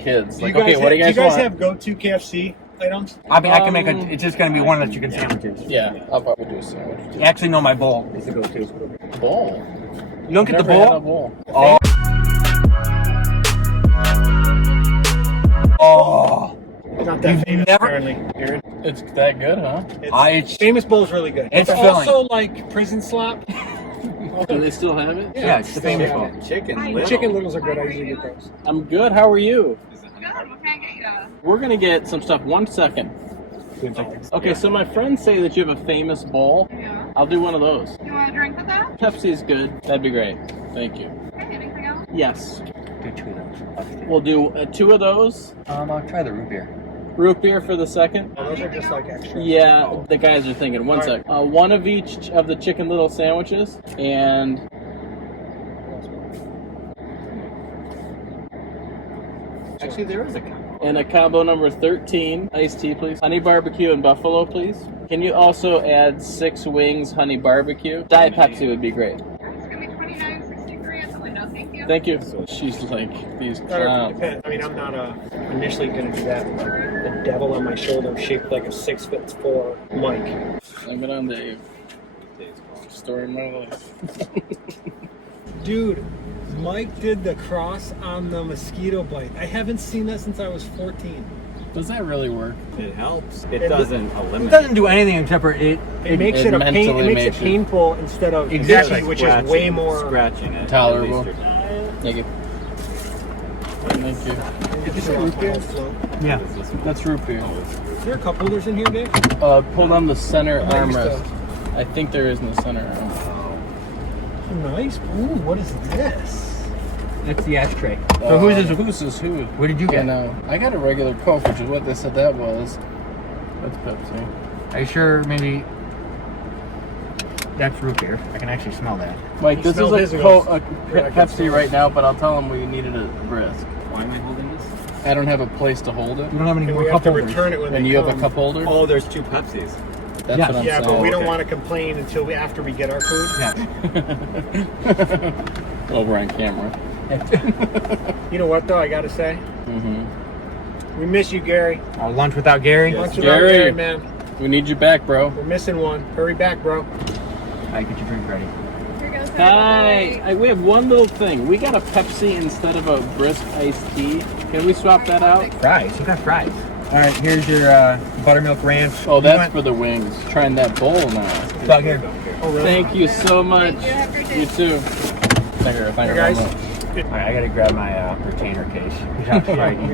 kids. Like, okay, what do you guys want? have go-to KFC items? I mean, I can make it's just going to be one of the chicken sandwiches. Yeah, I'll probably do a sandwich. You actually know my bowl is the go-to. Bowl? You don't get the Never had bowl? a bowl. Oh. Oh. Not that famous, never- apparently. Aaron. It's that good, huh? Famous Bowl is really good. It's also like prison slop. Do they still have it? Yeah, it's the famous bowl. Chicken littles are good. I usually get those. I'm good. How are you? Good. What can I get you? We're gonna get some stuff. 1 second. Okay, so my friends say that you have a famous bowl. Yeah. I'll do one of those. You want a drink with that? Pepsi's good. That'd be great. Thank you. Okay, anything else? Yes. Do 2 of those. We'll do 2 of those. I'll try the root beer. Root beer for the second. Oh, those are just like extra. Yeah, the guys are thinking. 1 sec. One of each of the Chicken Little sandwiches, and Actually, there is a combo. and a combo number 13 iced tea, please. Honey barbecue and buffalo, please. Can you also add 6 wings honey barbecue? Diet Pepsi would be great. It's gonna be $29.63 at the window. Thank you. Thank you. She's like these clowns. Depends. I mean, I'm not initially going to do that. The devil on my shoulder shaped like a 6'4" Mike. Bring it on, Dave. Story of my life. Dude, Mike did the cross on the mosquito bite. I haven't seen that since I was 14. Does that really work? It helps. It doesn't It eliminate. doesn't do anything except for It makes it a pain. mentally It makes it makes you- painful instead of Exactly. itchy, which is way more. Scratching it. Tolerable. At least you're- Thank you. Thank you. Yeah. That's root beer. Is there a cup holders in here, Dave? Pull down the center I used armrest. I think there is in the center armrest. Nice. Ooh, what is this? That's the ashtray. So whose is who? What did you Yeah, get? no. I got a regular Coke, which is what they said that was. That's Pepsi. Are you sure maybe that's root beer? I can actually smell that. Mike, this smell is his a and goes, Coke, "Yeah, I can Pepsi smell right it." now, but I'll tell them we needed a brisk. Why am I holding this? I don't have a place to hold it. You don't have any And more we have cup to holders. return it when And they you have come. a cup holder? Oh, there's 2 Pepsis. That's Yeah. what I'm Yeah, saying. but we don't okay. want to complain until after we get our food. Yeah. Over on camera. You know what, though? I got to say, Mm-hmm. we miss you, Gary. Lunch without Gary. Lunch without Gary. Gary, man. We need you back, bro. We're missing one. Hurry back, bro. All right, get your drink ready. Here goes Hi. We have one little thing. We got a Pepsi instead of a brisk iced tea. Can we swap that out? Fries. You got fries. All right, here's your buttermilk ranch. Oh, that's for the wings. Trying that bowl now. About here. Oh, really? Thank you so much. Thank you. Have a great day. You too. Thank you. Thank you Hey, guys. very much. All right, I gotta grab my retainer case. We've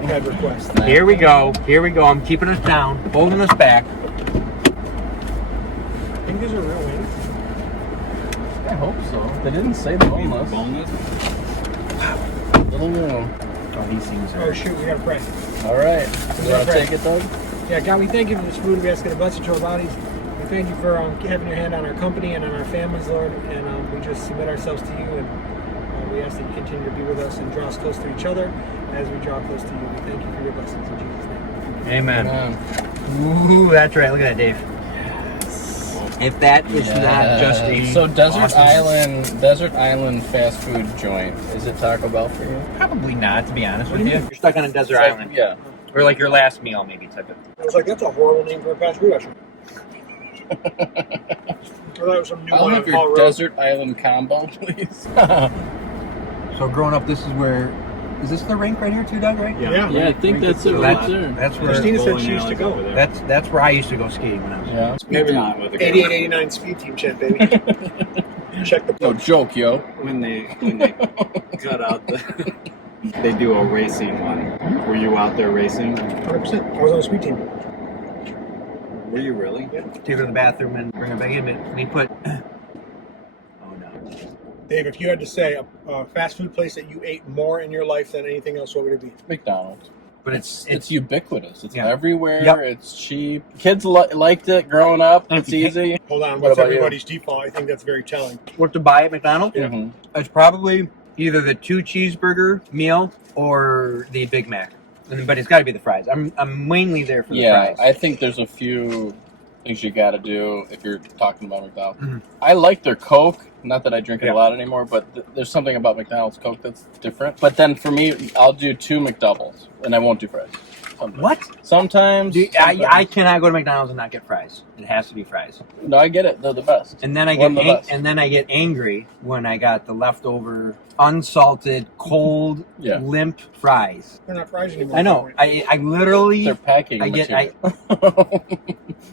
had requests. Here we go. Here we go. I'm keeping us down, holding us back. I think these are real wings. I hope so. They didn't say boneless. Boneless? Little room. Oh, these things Oh, are. shoot. We got a price. All right. You want to Okay. take it, Doug? Yeah, God, we thank you for this food. We ask you to bless it to our bodies. We thank you for having your hand on our company and on our families, Lord. And we just submit ourselves to you. And we ask that you continue to be with us and draw us close to each other as we draw close to you. We thank you for your blessings in Jesus' name. Amen. Man. Ooh, that's right. Look at that, Dave. If that is not just a So Desert awesome- Island fast food joint. Is it Taco Bell for you? Probably not, to be honest What with do you you. mean? You're stuck on a desert island. Yeah. Or like your last meal, maybe, type of. I was like, that's a horrible name for a fast food restaurant. I thought it was some new I'll one have on your Paul Road. Desert Island combo, please. So growing up, this is where. Is this the rink right here too, Doug? Right? Yeah. Yeah, I think that's it So right that's, there. that's where. Christina said Bowling she used to alleys go. over there. That's where I used to go skating when I was. Yeah. Maybe not with the 88, 89 speed team chat, baby. Check the No book. joke, yo. when they cut out the they do a racing one. Were you out there racing? 100%. I was on a speed team. Were you really? Yeah. Take her to the bathroom and bring her back in. And he put. Oh no. Dave, if you had to say a fast food place that you ate more in your life than anything else, what would it be? McDonald's. But it's It's ubiquitous. It's Yeah. everywhere. Yep. It's cheap. Kids liked it growing up. It's easy. Hold on, What what's about you? everybody's default? I think that's very telling. what to buy at McDonald's. Mhm. It's probably either the 2 cheeseburger meal or the Big Mac. But it's got to be the fries. I'm mainly there for the Yeah, fries. I think there's a few things you got to do if you're talking about McDonald's. Mhm. I like their Coke, Not that I drink it a lot anymore, but there's something about McDonald's Coke that's different. But then for me, I'll do 2 McDoubles, and I won't do fries. Sometimes. What? Sometimes. I cannot go to McDonald's and not get fries. It has to be fries. No, I get it. They're the best. And then I get angry when I got the leftover, unsalted, cold, limp fries. They're not fries anymore. I know. I literally. They're packing.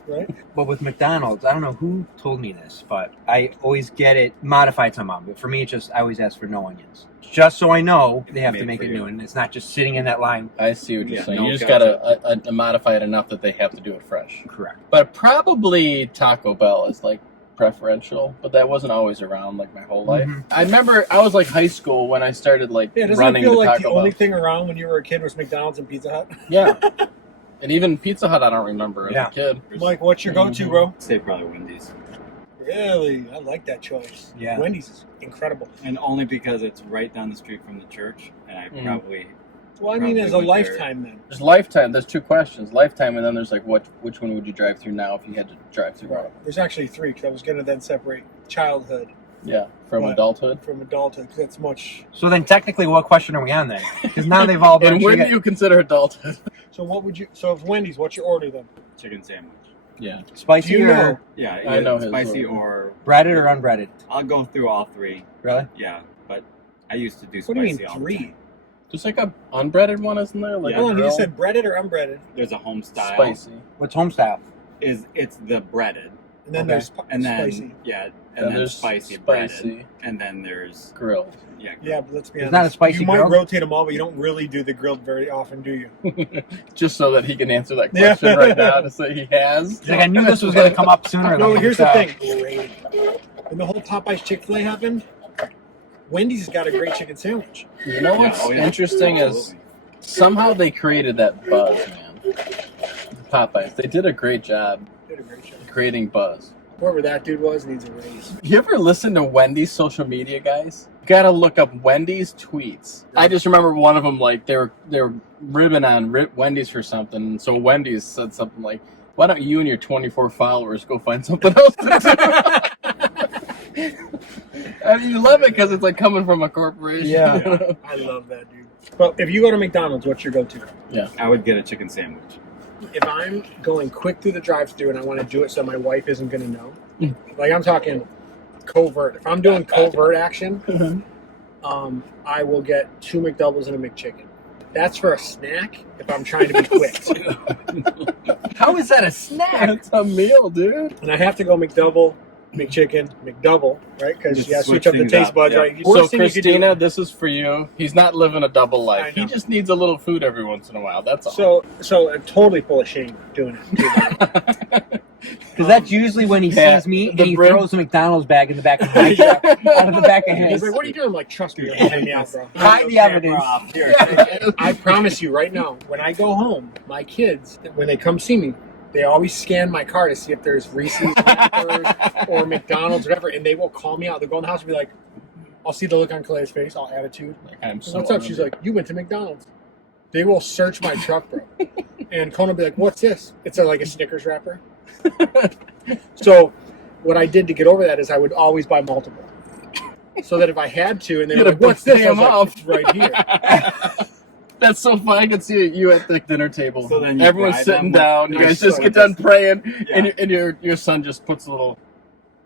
Right? But with McDonald's, I don't know who told me this, but I always get it modified somehow. But for me, it's just I always ask for no onions, just so I know they have to make it new, and it's not just sitting in that line. I see what you're saying. You just gotta modify it enough that they have to do it fresh. Correct. But probably Taco Bell is like preferential, but that wasn't always around like my whole life. I remember I was like high school when I started like doesn't running it feel the like Taco the Bell. only thing around when you were a kid was McDonald's and Pizza Hut? Yeah. And even Pizza Hut I don't remember as a kid. Mike, what's your go-to, bro? I'd say probably Wendy's. Really? I like that choice. Yeah. Wendy's is incredible. And only because it's right down the street from the church, and I probably... Well, I mean, as a lifetime then. There's lifetime. There's 2 questions. Lifetime, and then there's like, which one would you drive through now if you had to drive through? Right. There's actually 3, because I was going to then separate childhood. Yeah, from adulthood. From adulthood, because that's much... So then technically, what question are we on then? Because now they've all been... And when do you consider adulthood? So what would you... So if Wendy's, what's your order then? Chicken sandwich. Yeah. Spicy you or... know? Yeah, I know spicy or... breaded or unbreaded? I'll go through all 3. Really? Yeah, but I used to do What do you spicy mean all the 3? time. There's like a unbreaded one, isn't there? Like Hold on, you grill? said breaded or unbreaded? There's a home style. Spicy. What's home style? It's the breaded. And then Okay. there's And then, spicy. yeah, And and then there's spicy, spicy. breaded. And then there's, Grilled. yeah. Yeah, but let's be There's honest. not a spicy you might grilled? rotate them all, but you don't really do the grilled very often, do you? Just so that he can answer that question right now to say he has. He's like, I knew this was going to come up sooner or No, later. here's the thing. When the whole Popeyes Chick-fil-A happened, Wendy's has got a great chicken sandwich. You know what's interesting is Absolutely. somehow they created that buzz, man. Popeyes. They did a great job Did a great job. creating buzz. Whoever that dude was needs a raise. You ever listen to Wendy's social media guys? You gotta look up Wendy's tweets. I just remember one of them, like they were ribbing on Wendy's for something. So Wendy's said something like, "Why don't you and your 24 followers go find something else to do?" I mean, you love it because it's like coming from a corporation. Yeah. I love that dude. But if you go to McDonald's, what's your go-to? I would get a chicken sandwich. If I'm going quick through the drive-thru and I want to do it so my wife isn't going to know, like I'm talking covert. If I'm doing covert action, I will get 2 McDoubles and a McChicken. That's for a snack if I'm trying to be quick. How is that a snack? That's a meal, dude. And I have to go McDouble, McChicken, McDouble, right? Because Just you got to switch switch up the things taste up, buds, yeah. right? So Worst thing you could do- Christina, this is for you. He's not living a double I life. know. He just needs a little food every once in a while. That's all. So I'm totally full of shame doing it. Because that's usually when he sees me and he throws a McDonald's bag in the back of my truck, out of the back of his. He's like, "What are you doing?" I'm like, "Trust me, you're helping me out, bro." Hide the evidence. I promise you right now, when I go home, my kids, when they come see me, they always scan my car to see if there's Reese's or McDonald's, whatever, and they will call me out. They'll go in the house and be like, I'll see the look on Clay's face, I'll attitude. Like, I'm so What's up? She's like, "You went to McDonald's." They will search my truck, bro. And Conan will be like, "What's this?" It's like a Snickers wrapper. So what I did to get over that is I would always buy multiple. So that if I had to, and they were like, "What's this?" I was like, "It's right here." That's so fun. I can see you at the dinner table. So then you everyone's bribe sitting them down. with- You guys Nice. just get done praying, Yeah. and your son just puts a little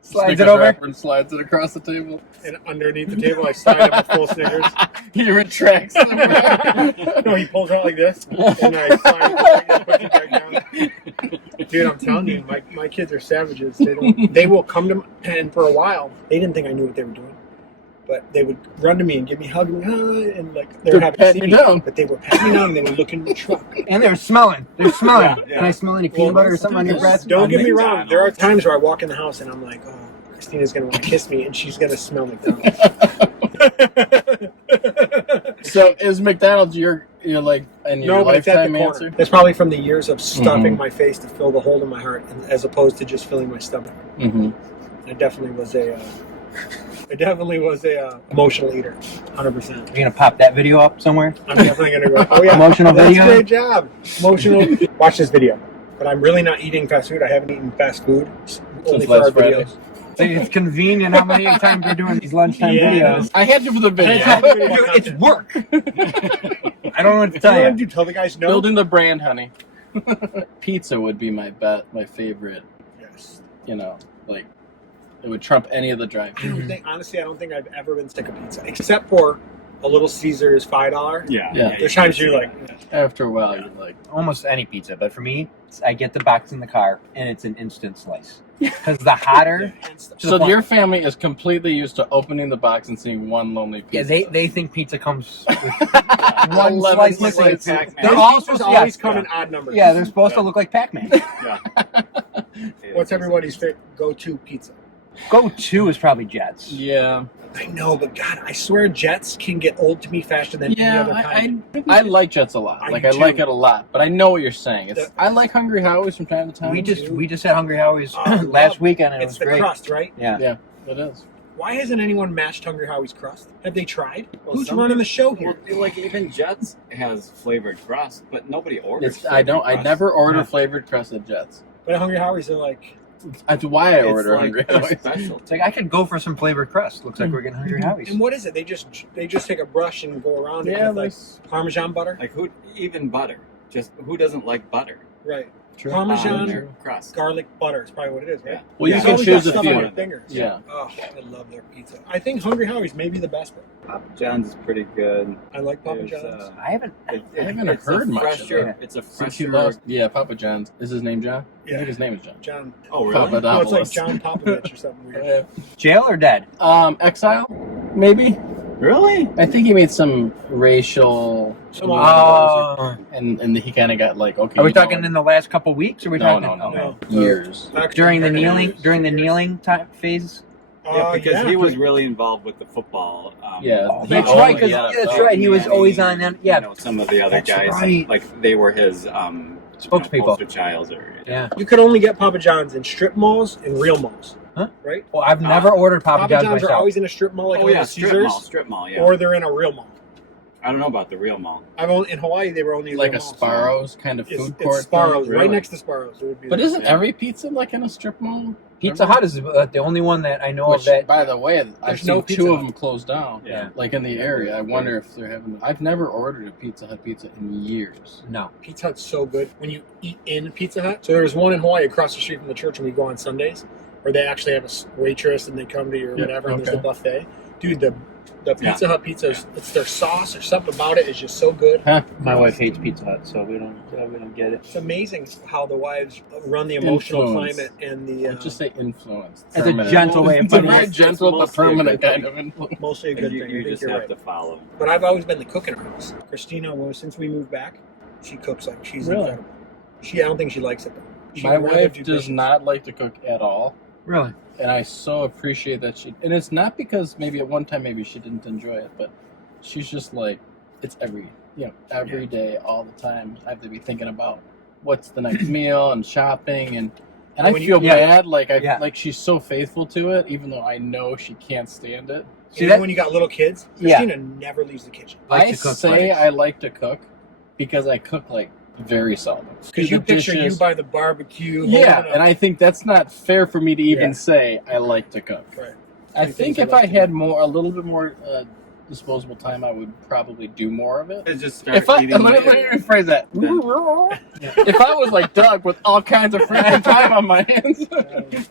Slides Snickers it over. wrapper and slides it across the table. And underneath the table, I slide up a full Snickers. He retracts the No, he pulls out like this, and I slide it and puts it back down. Dude, I'm telling you, my kids are savages. They will come to me, and for a while, they didn't think I knew what they were doing. But they would run to me and give me hugs and like they were They're happy to see patting me. you down. But they were patting me down and they would look in the truck. And they're smelling. They're smelling. Yeah, yeah. Can I smell any peanut butter or something on your breath? Don't get me McDonald's. wrong. There are times where I walk in the house and I'm like, "Oh, Christina's gonna want to kiss me, and she's gonna smell McDonald's." So is McDonald's your like in your No, but it's at the lifetime corner. answer? That's probably from the years of stuffing my face to fill the hole in my heart, as opposed to just filling my stomach. Mm-hmm. I definitely was a emotional eater, 100%. You're going to pop that video up somewhere? I'm definitely gonna go. Oh yeah, Emotional that's video? Great job. Emotional. Watch this video. But I'm really not eating fast food. I haven't eaten fast food only Since for our last Friday. videos. It's convenient how many times we're doing these lunchtime Yeah. videos. I had to for the video. Dude, it's work. I don't know what to tell you. Tell the guys no. Building the brand, honey. Pizza would be my favorite. Yes. You know, like it would trump any of the drive. I don't think, honestly, I don't think I've ever been sick of pizza, except for a Little Caesars $5. Yeah. There's times you're like, After a while, you're like, Almost any pizza, but for me, I get the box in the car and it's an instant slice. Because the hotter. so your family is completely used to opening the box and seeing one lonely Yeah, pizza. they think pizza comes with one 11 slice missing. slices. They're all supposed to always come in odd numbers. Yeah, they're supposed to look like Pac-Man. Yeah. What's everybody's go-to pizza? Go-to is probably Jets. Yeah, I know, but God, I swear Jets can get old to me faster than any yeah. other kind. I like Jets a lot. I Like do I too. like it a lot, but I know what you're saying. I like Hungry Howie's from time to time. We just had Hungry Howie's Oh, last weekend and it It's was the great. crust, right? Yeah. It is. Why hasn't anyone matched Hungry Howie's crust? Have they tried? Well, Who's some running the people- show here? Well, like even Jets has flavored crust, but nobody orders. I don't. I flavored never order Yeah. flavored crust at Jets. But at Hungry Howie's, they're like, That's why I crust. order It's Hungry like they're Howie's. special. It's like I could go for some flavored crust. Looks like we're getting Hungry Howie's. and what is it? They just take a brush and go around it Yeah, with like there's- Parmesan butter, Like even butter? Just who doesn't like butter? right? True. Parmesan, On their crust. garlic butter is probably what it is, right? Yeah. Well, you It's can always choose got a stuff few. on your fingers. Yeah. Oh, I love their pizza. I think Hungry Howie's may be the best one. Papa John's is pretty good. I like Papa There's, John's. I haven't. I haven't it's heard a much of fresher, it. It's a Since he fresher. lost. Yeah, Papa John's. Is his name John? I Yeah. think his name is John. John. Oh Papa really? No, it's like Domopoulos. John Popovich or something weird. Yeah. Jail or dead? Exile, maybe. Really? I think he made some racial, and he kind of got like, okay. Are we you know talking what? in the last couple weeks? Or are we No, talking no. No. Years. Actually, during the years. kneeling time phase? Yeah, because yeah. he was really involved with the football. Yeah. Oh, He that's owned right. it. Because Yeah, that's right. He was Manny, always on them. Yeah, You know, some of the other That's guys, right. like they were his spokespeople. poster childs or Yeah. You could only get Papa John's in strip malls and real malls. Huh? Right? Well, I've never ordered Papa Papa John's John's are myself. always in a strip mall like oh Little yeah, Caesars, strip mall, yeah. or they're in a real mall. I don't know about the real mall. In Hawaii, they were only in Like a real malls. Sparrows kind of It's, food it's court. Sparrows, thing. right Really? next to Sparrows. It would be But isn't Yeah. every pizza like in a strip mall? Pizza Hut is the only one that I know Which, of that. by the way, I've There's seen no Pizza two of Hut. them closed down. Yeah. Like in the area. I wonder if they're having. I've never ordered a Pizza Hut pizza in years. No. Pizza Hut's so good when you eat in Pizza Hut. So there's one in Hawaii across the street from the church, and we go on Sundays, where they actually have a waitress and they come to you or Yeah, whatever, and there's okay. the buffet. Dude, the Pizza Hut pizza, it's their sauce or something about it is just so good. Huh? My wife hates Pizza Hut, so we don't get it. It's amazing how the wives run the emotional Influence. climate and the Let's just say influence. That's a Permanent. gentle way of It's a putting very it. gentle but Mostly a permanent good kind thing. of influence. mostly a good You, thing. you I think just you're have right. to follow. But I've always been the cook in our house. Christina, since we moved back, she cooks like she's Really? incredible. I don't think she likes it though. She My would rather wife do does dishes. not like to cook at all. Really? And I so appreciate that she. And it's not because maybe at one time maybe she didn't enjoy it, but she's just like, it's every day, all the time. I have to be thinking about what's the next meal and shopping and I When you- feel yeah. bad like Yeah. like she's so faithful to it, even though I know she can't stand it. See Even that? when you got little kids, Yeah. Christina never leaves the kitchen. Like I to cook say rice. I like to cook because I cook like very seldom. Because you The picture you dishes- by the barbecue. Yeah, holding and up. I think that's not fair for me to even Yeah. say I like to cook. Right. I Three think things if I I like to had a little bit more disposable time, I would probably do more of it. Just start If I eating let me later. rephrase that. If I was like Doug with all kinds of freaking time on my hands.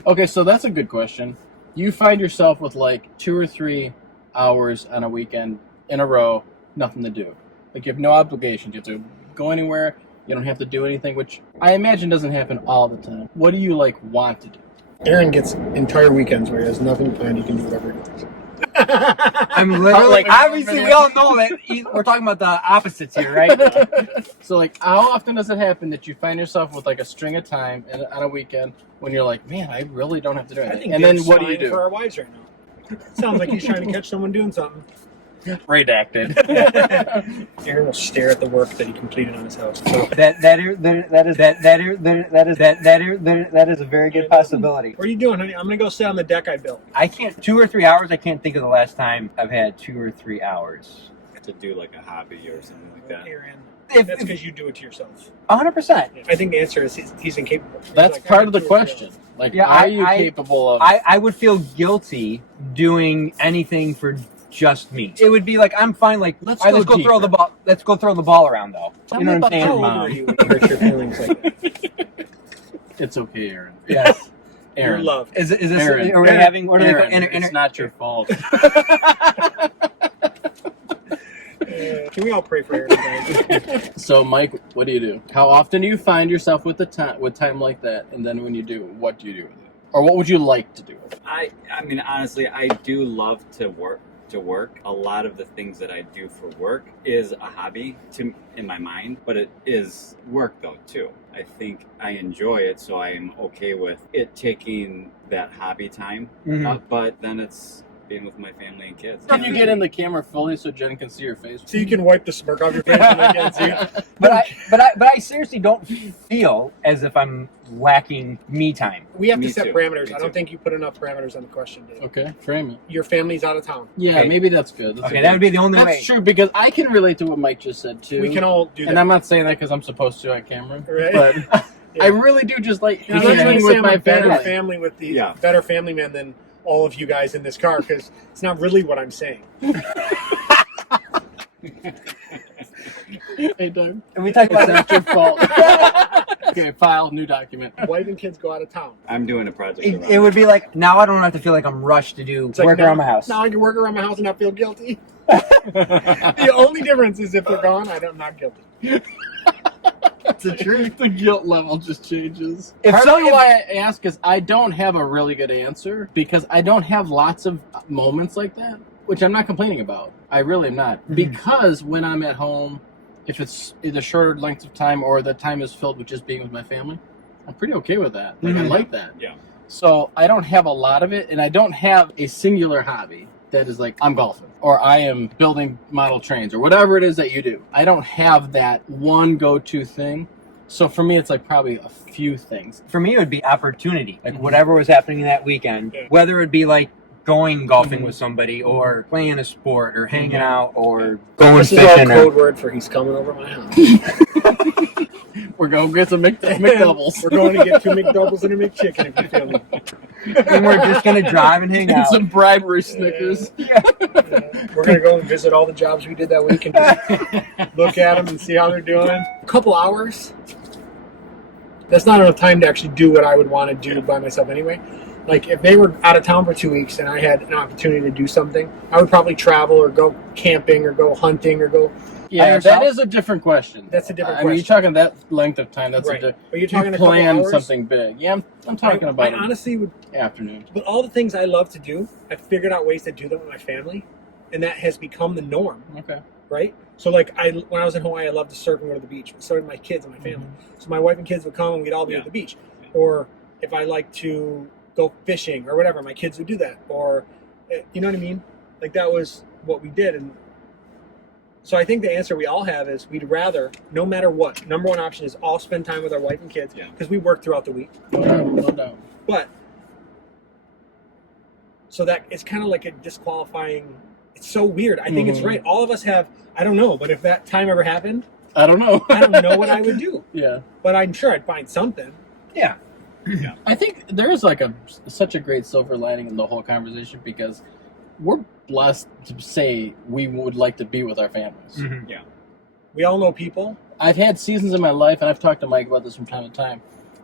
Okay, so that's a good question. You find yourself with like 2 or 3 hours on a weekend in a row, nothing to do. Like you have no obligations. You have to go anywhere. You don't have to do anything, which I imagine doesn't happen all the time. What do you like want to do? Aaron gets entire weekends where he has nothing planned. He can do whatever he wants. I'm literally Like- obviously we all know that we're talking about the opposites here, right? So like, how often does it happen that you find yourself with like a string of time on a weekend when you're like, man, I really don't have to do I anything? think And then Dave's what do you spying for do? our wives right now. Sounds like he's trying to catch someone doing something. Redacted. Aaron will stare at the work that he completed on his house. So, that is a very good possibility. what are you doing, honey? I'm gonna go sit on the deck I built. I can't 2 or 3 hours. I can't think of the last time I've had 2 or 3 hours. to do like a hobby or something like that. Aaron, If that's because you do it to yourself. 100%. I think the answer is he's incapable. He's That's like, I part can of the do it, question. Like, Yeah, are you capable of? I would feel guilty doing anything for just me. It would be like, I'm fine. Like, Let's all right, go let's go throw the ball. Let's go throw the ball around, though. Tell You me know what about I'm your saying? How old mom. were you when you hurt your feelings like that? It's okay, Aaron. Yes. You're Aaron. loved. Is this? Aaron. Are we having? What are Aaron, they? it's not your fault. Can we all pray for Aaron, guys? So, Mike, what do you do? How often do you find yourself with time like that? And then when you do, what do you do with it? Or what would you like to do with it? I mean, honestly, I do love to work. A lot of the things that I do for work is a hobby in my mind, but it is work though too. I think I enjoy it, so I am okay with it taking that hobby time. But then it's being with my family and kids. Can you get in the camera fully so Jen can see your face? So you can wipe the smirk off your face when I can see it. But I seriously don't feel as if I'm lacking me time. We have to Me set too. parameters. Me I don't too. think you put enough parameters on the question, Dave. Okay, frame it. Your family's out of town. Yeah, Okay. maybe that's good. That's Okay, a that good- would be the only way. That's true, because I can relate to what Mike just said too. We can all do that. And I'm not saying that because I'm supposed to on camera, Right? but Yeah. I really do just like I'm not trying hanging to say with I'm my a better family. family with these Yeah. better family men than all of you guys in this car, because it's not really what I'm saying. Hey, Doug. And we talked It's about not your fault. Okay, file, new document. Wife and kids go out of town. I'm doing a project. around it would be like, now I don't have to feel like I'm rushed to do It's like, work now- around my house. Now I can work around my house and not feel guilty. The only difference is if they're gone, I'm not guilty. That's the truth. The guilt level just changes. If Partly so- why I ask is I don't have a really good answer because I don't have lots of moments like that, which I'm not complaining about. I really am not. Mhm. Because when I'm at home, if it's either shorter lengths of time or the time is filled with just being with my family, I'm pretty okay with that. Like, I Mhm. like that. Yeah. So I don't have a lot of it, and I don't have a singular hobby that is like, I'm golfing, or I am building model trains, or whatever it is that you do. I don't have that one go-to thing. So for me, it's like probably a few things. For me, it would be opportunity. Like Mhm. whatever was happening that weekend, Yeah. whether it be like going golfing Mhm. with somebody or playing a sport or hanging Mhm. out or going This is all fishing. code word for he's coming over my house. We're going to get some McDoubles. We're going to get 2 McDoubles and a McChicken if you feel me. And we're just going to drive and hang And out. some bribery Snickers. We're going to go and visit all the jobs we did that week and just look at them and see how they're doing. A couple hours. That's not enough time to actually do what I would want to do by myself anyway. Like, if they were out of town for 2 weeks and I had an opportunity to do something, I would probably travel or go camping or go hunting or go... Yeah, yourself? that is a different question. That's a different I mean, you're question. talking that length of time. That's Right. a But you're talking you a couple plan hours. something big. Yeah, I'm talking about I an honestly would... afternoon. But all the things I love to do, I figured out ways to do them with my family, and that has become the norm, Okay. right? So, like, when I was in Hawaii, I loved to surf and go to the beach. So did my kids and my family. So my wife and kids would come, and we'd all be Yeah. at the beach. Or if I like to go fishing or whatever, my kids would do that. Or, you know what I mean? Like, that was what we did. And so I think the answer we all have is we'd rather, no matter what, number one option is all spend time with our wife and kids Yeah. because we work throughout the week. No doubt. But so that it's kind of like a disqualifying. It's so weird. I think it's Mhm. right. All of us have. I don't know, but if that time ever happened, I don't know. I don't know what I would do. Yeah. But I'm sure I'd find something. Yeah. I think there's like such a great silver lining in the whole conversation because we're blessed to say we would like to be with our families. Mhm. We all know people. I've had seasons in my life, and I've talked to Mike about this from time to time,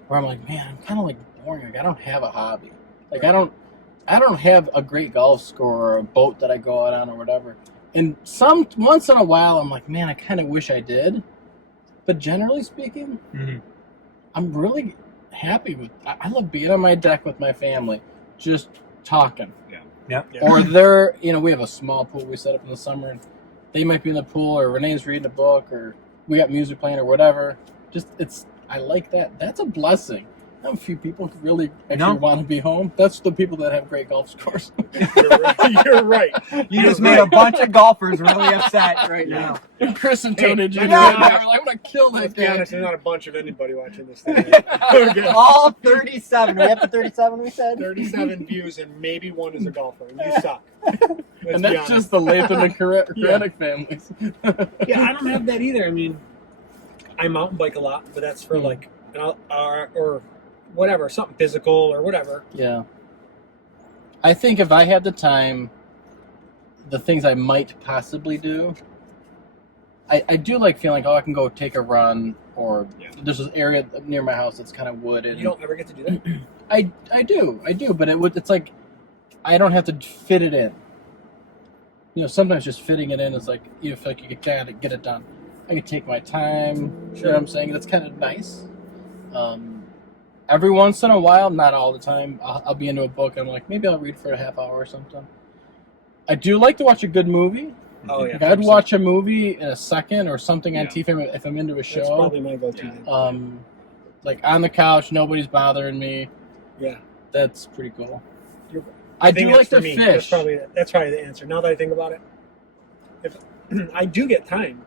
where I'm like, man, I'm kind of like boring. Like, I don't have a hobby. Like, I don't have a great golf score or a boat that I go out on or whatever. And once in a while, I'm like, man, I kind of wish I did. But generally speaking, Mhm. I'm really happy with. I love being on my deck with my family, just talking. Yep. Yeah. Or they're, we have a small pool we set up in the summer, and they might be in the pool, or Renee's reading a book, or we got music playing, or whatever. I like that. That's a blessing. Not a few people really actually want to be home. That's the people that have great golf scores. You're right. You just made a bunch of golfers really upset right now. Chris and Hey, Tony Jr. yeah. They were like, I'm going to kill that Let's be guy. honest. There's not a bunch of anybody watching this thing. Okay. All 37. Are we up to 37, we said? 37 views and maybe one is a golfer. And you suck. Let's And be that's honest. just the Latham and Yeah. Krennic families. Yeah, I don't have that either. I mean, I mountain bike a lot, but that's for Mm. like, or whatever, something physical or whatever. Yeah. I think if I had the time, the things I might possibly do, I do like feeling like, I can go take a run, or there's this area near my house that's kind of wooded. You don't ever get to do that? I do, but it's like, I don't have to fit it in. Sometimes just fitting it in is like, you feel like you can't get it done. I can take my time, you know what I'm saying? That's kind of nice. Every once in a while, not all the time, I'll be into a book and I'm like, maybe I'll read for a half hour or something. I do like to watch a good movie. Oh, yeah. Like, I'd watch a movie in a second or something on TV if I'm into a show. That's probably my go-to. Like on the couch, nobody's bothering me. Yeah. That's pretty cool. I do like to fish. That's probably the answer. Now that I think about it, if I do get time,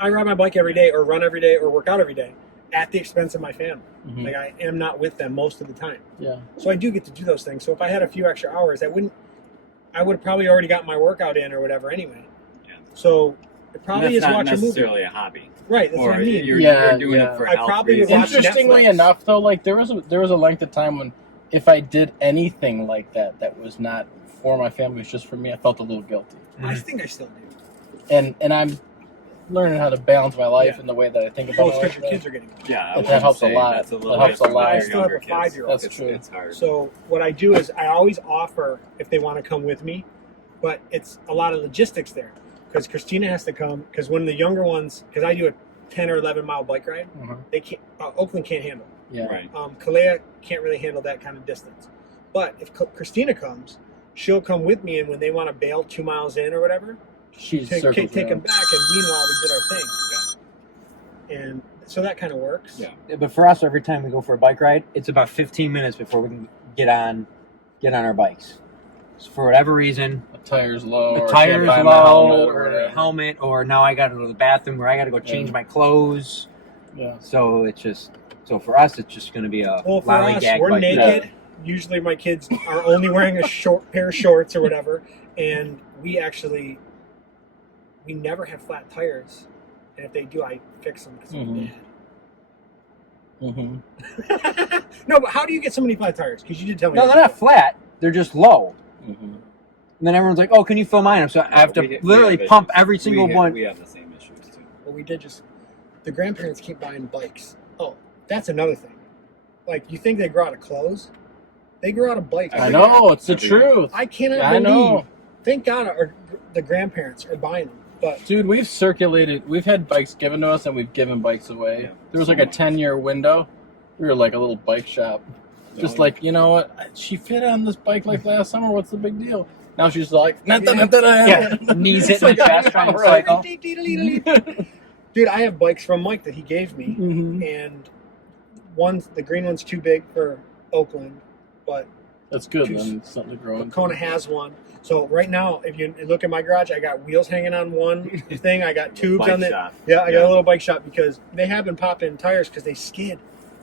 I ride my bike every day, or run every day, or work out every day, at the expense of my family. Like, I am not with them most of the time. Yeah. So I do get to do those things. So if I had a few extra hours, I would have probably already got my workout in or whatever anyway. Yeah. So it probably is watch a movie. That's not necessarily a hobby. Right. That's what I mean. You're doing it for I health probably would reasons. watch Interestingly Netflix. enough, though, like there was a length of time when, if I did anything like that was not for my family, it was just for me, I felt a little guilty. I think I still do. And I'm learning how to balance my life in the way that I think about Both it. because your kids are getting older. Yeah, That helps a lot. That's a little That helps a different lot. when I you're still have younger a kids. 5-year-old. That's true. It's hard. So what I do is I always offer if they want to come with me, but it's a lot of logistics there because Christina has to come, because when the younger ones, because I do a 10 or 11 mile bike ride, they can't. Oakland can't handle it. Yeah. Right. Kalea can't really handle that kind of distance. But if Christina comes, she'll come with me, and when they want to bail 2 miles in or whatever, She take circles them around. back, and meanwhile we did our thing. And so that kind of works. Yeah. But for us, every time we go for a bike ride, it's about 15 minutes before we can get on our bikes. So for whatever reason, The tire's low. the or tire's can't find my low, helmet or whatever. the helmet, or now I got to go to the bathroom, or I got to go change my clothes. Yeah. So for us, it's just going to be a Well, for us, lollygag we're bike naked. ride. Usually my kids are only wearing a short pair of shorts or whatever, and we never have flat tires. And if they do, I fix them because I'm dad. No, but how do you get so many flat tires? Because you did tell me. No, they're not flat. They're just low. Mm-hmm. And then everyone's like, "Oh, can you fill mine up?" So I have to literally pump every single one. We have the same issues too. Well, we did just. The grandparents keep buying bikes. Oh, that's another thing. Like, you think they grow out of clothes? They grow out of bikes. I know, it's the truth. I cannot I believe. know. Thank God the grandparents are buying them. But Dude, we've had bikes given to us and we've given bikes away. Yeah. There was like a 10-year window. We were like a little bike shop. Just like, you know what? She fit on this bike like last summer. What's the big deal? Now she's like, Yeah, knees hitting the chest trying to cycle. Dude, I have bikes from Mike that he gave me, Mhm. and the green one's too big for Oakland, but That's good, then. It's something to grow into. Kona has one. So right now, if you look at my garage, I got wheels hanging on one thing. I got tubes on it. Yeah, I got a little bike shop because they have been popping tires because they skid.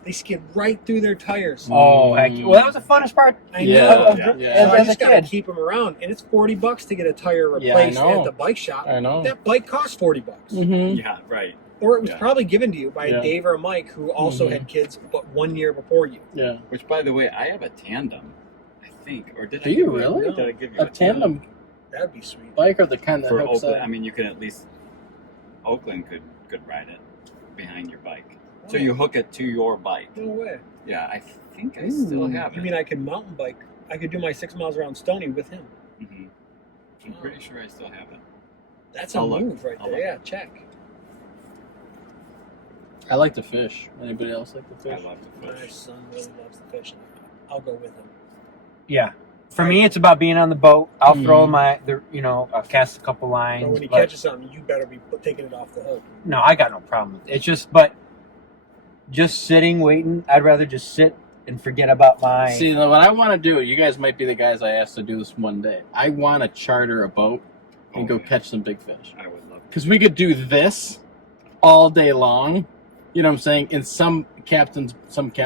They skid right through their tires. Oh, heck. Well, that was the funnest part. I Yeah, know. yeah. So I As a just gotta kid. keep them around, and it's $40 to get a tire Yeah, I replaced know. at the bike shop. I know. That bike costs $40. Mm-hmm. Yeah, right. Or it was Yeah. probably given to you by Yeah. a Dave or a Mike who also Mhm. had kids, but 1 year before you. Yeah. Which, by the way, I have a tandem, I think, or did Do I? you give really? Did I give you A tandem That'd be sweet. bike or the kind that for hooks Oakland? up? I mean, you can at least Oakland could ride it behind your bike, so you hook it to your bike. No way. Yeah, I think I still have it. You mean I could mountain bike? I could do my 6 miles around Stony with him. Mm-hmm. I'm pretty sure I still have it. That's a I'll look. move right I'll there. look. Yeah, check. I like to fish. Anybody else like to I fish? love to My fish. son really loves the fish. I'll go with him. Yeah. For me, it's about being on the boat. I'll throw Mhm. I'll cast a couple lines. But when he but- catches something, you better be taking it off the hook. No, I got no problem with it. It's just sitting, waiting. I'd rather just sit and forget about my. See, what I want to do, you guys might be the guys I asked to do this one day. I want to charter a boat and go catch some big fish. I would love Because we could do this all day long. You know what I'm saying? In some captains'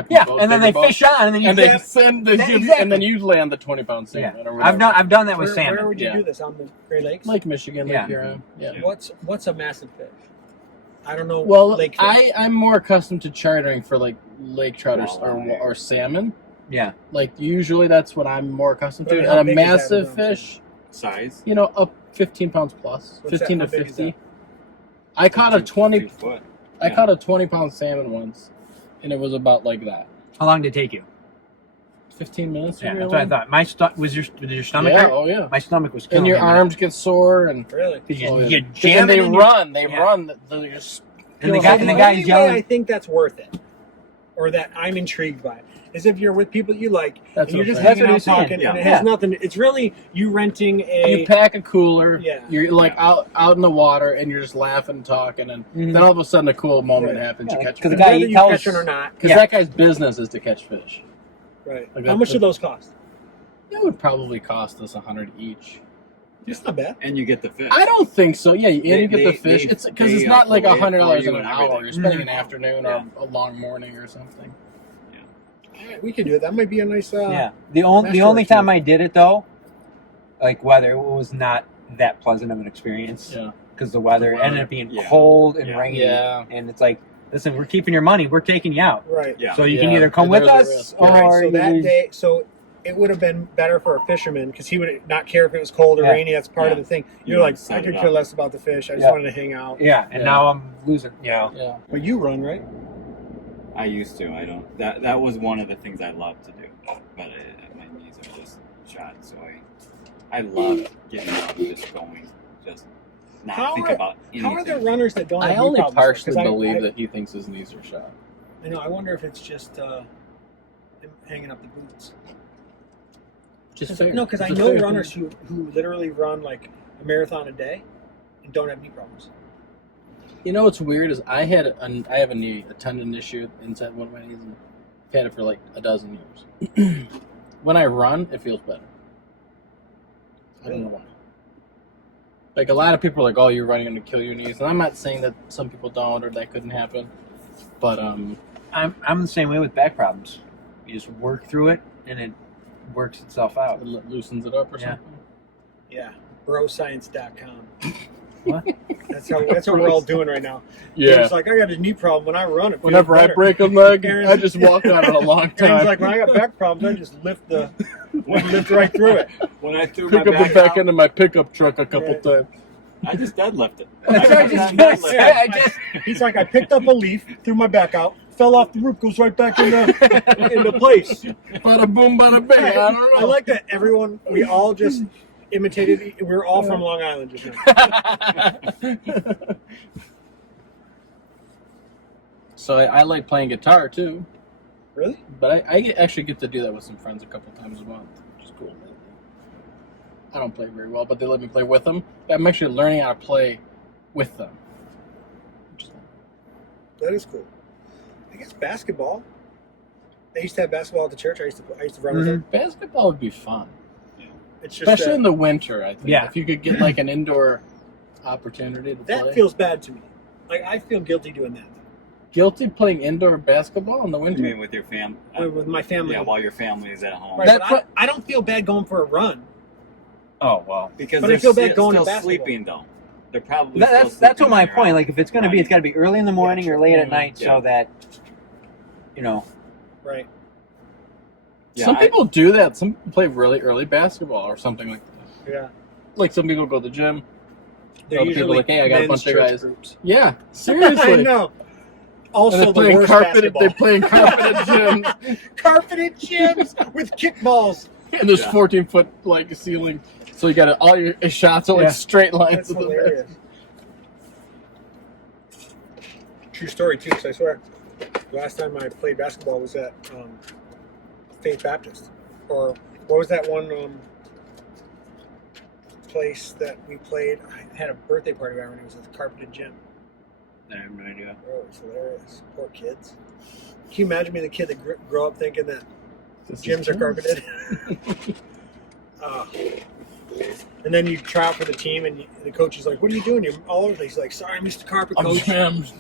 Yeah, boats, and then bigger they boats, fish on, and then you and they grab- send Yeah, exactly. and then you land the 20-pound salmon. Yeah. Or whatever. I've done that with Where salmon. would you Yeah. do this? On the Great Lakes? Lake Michigan, Lake Yeah. Huron. Yeah. What's a massive fish? I don't know. Well, lake fish. I'm more accustomed to chartering for like lake trout or salmon. Yeah. Like usually that's what I'm more accustomed But to. how And a big is that massive around fish, Size. up 15 pounds plus, What's 15 that? to How big is 50. I caught a 2 20. foot. I Yeah. caught a 20-pound salmon once, and it was about like that. How long did it take you? 15 minutes. Yeah, really? that's what I thought. My did your stomach Yeah. hurt? Oh yeah. My stomach was killing And your me. arms get sore and. Really? You, Oh, yeah. you And jam they it in your- run. They Yeah. run. They're just And the So guy and the only guy's way yelling. I think that's worth it, or that I'm intrigued by it, is if you're with people you like, That's and you're what just I'm saying. hanging out That's what he's talking, saying. and it Yeah. has nothing. It's really you renting a. You pack a cooler. Yeah. You're like Yeah. out in the water, and you're just laughing and talking, and Mhm. then all of a sudden a cool moment Right. happens. Yeah, You like, catch 'cause the fish. guy- whether you tells- catch it or not. Because Yeah. that guy's business is to catch fish. Right. Like How that's much the- do those cost? That would probably cost us $100 each. It's not bad. And you get the fish. I don't think so. Yeah, and you get They- the fish. they- It's because they, it's not like fillet it for $100 you in an and hour. everything. You're spending Mhm. an afternoon Yeah. or a long morning or something. All right, we could do it. That might be a nice. Yeah. The only Masterworks time movie. I did it though, like weather, it was not that pleasant of an experience Yeah. because the weather The weather. ended up being Yeah. cold and Yeah. rainy. Yeah. And it's like, listen, we're keeping your money. We're taking you out. Right. Yeah. So you can Yeah. either come There's with a us risk. or Right, so you that lose- day, so it would have been better for a fisherman because he would not care if it was cold or Yeah. rainy. That's part of Yeah. the thing. You You're like, set I it could up. care less about the fish. I just Yeah. wanted to hang out. Yeah, and Yeah. now I'm losing. Yeah. Yeah. But you run, right? I used to. I don't. That was one of the things I loved to do, but my knees are just shot. So I love getting out and just going, just not How think are- about anything. How are there runners that don't have I knee only problems? partially 'Cause believe I, that he thinks his knees are shot. I know. I wonder if it's just him hanging up the boots. Just No, because I know runners who literally run like a marathon a day and don't have knee problems. You know what's weird is I have a tendon issue inside one of my knees, and I've had it for like a dozen years. When I run, it feels better. I don't know why. Like a lot of people are like, "Oh, you're running to kill your knees," and I'm not saying that some people don't or that couldn't happen, but I'm the same way with back problems. You just work through it and it works itself out. it loosens it up or Yeah. something. Yeah, broscience.com. What? That's what we're all doing right now. Yeah. It's like I got a knee problem when I run. It feels Whenever I better. break a leg, Aaron's- I just walk on it a long Aaron's time. like when I got back problems, I just lift right through it. When I threw Pick my up the back back out, end of my pickup truck a couple Right. times. I just deadlifted. That's what I just gonna say. I just He's like, I picked up a leaf, threw my back out, fell off the roof, goes right back into place. Bada boom, bada bang. I don't know. I like that everyone, we all just imitated. We're all from Long Island just now. So I like playing guitar too, Really? but I actually get to do that with some friends a couple times a month, which is cool. I don't play very well, but they let me play with them. I'm actually learning how to play with them. Which is nice. That is cool. I guess basketball. They used to have basketball at the church. I used to run with them. Basketball would be fun, It's just especially that, in the winter. I think Yeah. if you could get like an indoor opportunity to that play. feels bad to me. Like I feel guilty doing that Guilty playing indoor basketball in the You winter. mean with your fam? with my family. Yeah, while your family is at home. Right, That but I don't feel bad going for a run. oh well. Because But I they're feel bad still going to basketball. sleeping though. They're probably That's still what sleeping my when you're point. out. Like if it's gonna be, it's got to be early in the morning or late at night, Yeah. so that you know. Right. Yeah, Some people do that. Some people play really early basketball or something like that. Yeah. Like some people go to the gym. They're Other people usually like, hey, I got a men's bunch of church guys. groups. Yeah, I seriously. know. And Also, they're the playing worst carpeted. basketball. They're playing carpeted gyms, Carpeted gyms with kickballs. and there's Yeah. 14-foot like ceiling. So you got all your shots are like Yeah. straight lines. That's to the hilarious. True story too. Because I swear, last time I played basketball was at Faith Baptist, or what was that one place that we played? I had a birthday party around. It was at the carpeted gym. I have no idea. Oh, it's hilarious. Poor kids. Can you imagine being the kid that grew up thinking that This is gyms are gyms. carpeted? And then you try out for the team, and the coach is like, "What are you doing? You're all over the place." He's like, "Sorry, Mr. Carpet, I'm coach."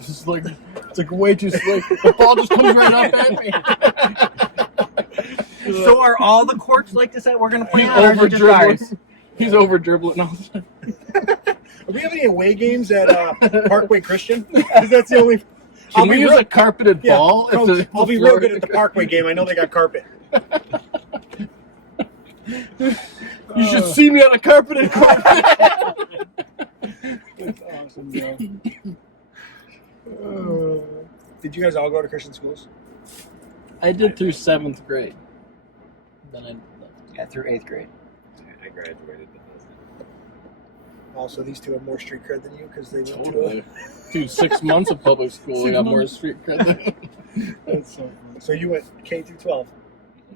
just like it's like way too slick. The ball just comes right up at me. So are all the courts like this that we're gonna play He's on? Or over is it just ours? dribbling. He's over dribbling all the time. Do we have any away games at Parkway Christian? Because that's the only. Can we use a carpeted Yeah, ball? if Coach, the I'll be floor- real good at the Parkway game. I know they got carpet. You should see me on a carpeted court. That's awesome, bro. Did you guys all go to Christian schools? I did through 7th grade. Then I left. Yeah, through 8th grade. I graduated Bethesda. Also, these two have more street cred than you because they went Totally. Dude, 6 months of public school, I got more street cred than That's so fun. So you went K through 12.